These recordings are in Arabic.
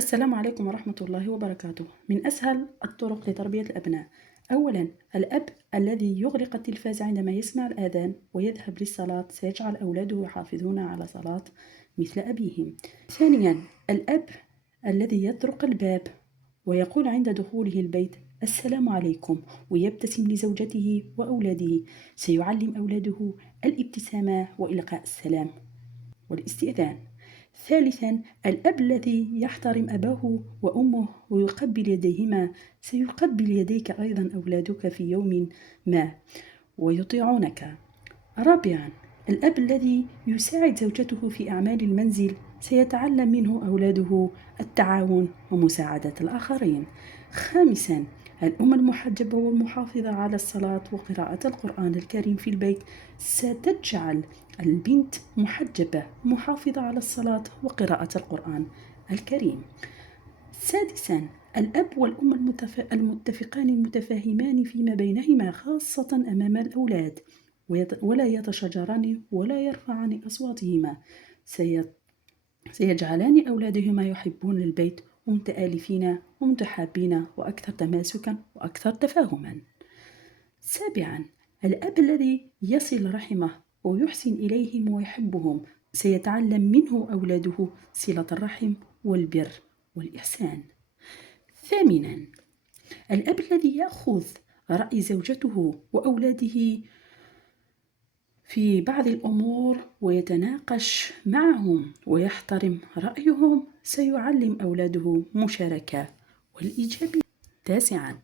السلام عليكم ورحمة الله وبركاته. من أسهل الطرق لتربية الأبناء: أولا، الأب الذي يغلق التلفاز عندما يسمع الآذان ويذهب للصلاة سيجعل أولاده يحافظون على صلاة مثل أبيهم. ثانيا، الأب الذي يطرق الباب ويقول عند دخوله البيت السلام عليكم ويبتسم لزوجته وأولاده سيعلم أولاده الابتسامة وإلقاء السلام والاستئذان. ثالثا، الأب الذي يحترم أباه وأمه ويقبل يديهما سيقبل يديك أيضا أولادك في يوم ما ويطيعونك. رابعا، الأب الذي يساعد زوجته في أعمال المنزل سيتعلم منه أولاده التعاون ومساعدة الآخرين. خامسا، الأم المحجبة والمحافظة على الصلاة وقراءة القرآن الكريم في البيت ستجعل البنت محجبة محافظة على الصلاة وقراءة القرآن الكريم. سادسا، الأب والأم المتفقان المتفاهمان فيما بينهما خاصة أمام الأولاد ولا يتشاجران ولا يرفعان أصواتهما سيجعلان أولادهما يحبون البيت ومتآلفين ومتحابين وأكثر تماسكا وأكثر تفاهما. سابعا، الأب الذي يصل رحمه ويحسن إليهم ويحبهم سيتعلم منه أولاده صلة الرحم والبر والإحسان. ثامنا، الأب الذي يأخذ رأي زوجته وأولاده في بعض الأمور ويتناقش معهم ويحترم رأيهم سيعلم أولاده مشاركة والإيجابية. تاسعا،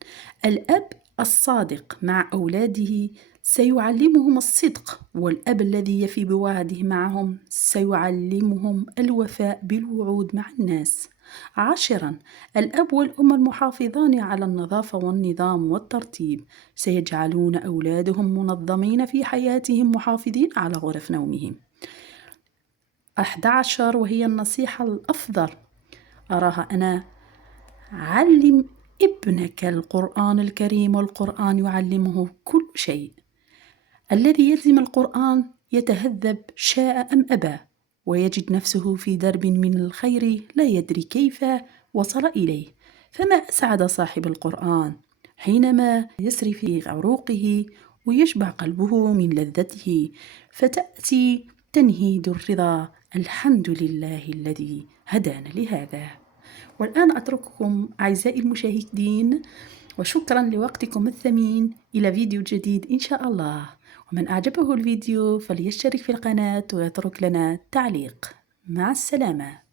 الأب الصادق مع أولاده سيعلمهم الصدق، والأب الذي يفي بوعده معهم سيعلمهم الوفاء بالوعود مع الناس. عاشرا، الأب والأم المحافظان على النظافة والنظام والترتيب سيجعلون أولادهم منظمين في حياتهم محافظين على غرف نومهم. 11 وهي النصيحة الأفضل أراها أنا: علم ابنك القرآن الكريم والقرآن يعلمه كل شيء. الذي يلزم القرآن يتهذب شاء أم أبى ويجد نفسه في درب من الخير لا يدري كيف وصل إليه. فما أسعد صاحب القرآن حينما يسري في عروقه ويشبع قلبه من لذته فتأتي تنهيد الرضا: الحمد لله الذي هدانا لهذا. والآن أترككم أعزائي المشاهدين وشكرا لوقتكم الثمين، إلى فيديو جديد إن شاء الله. ومن أعجبه الفيديو فليشترك في القناة ويترك لنا تعليق. مع السلامة.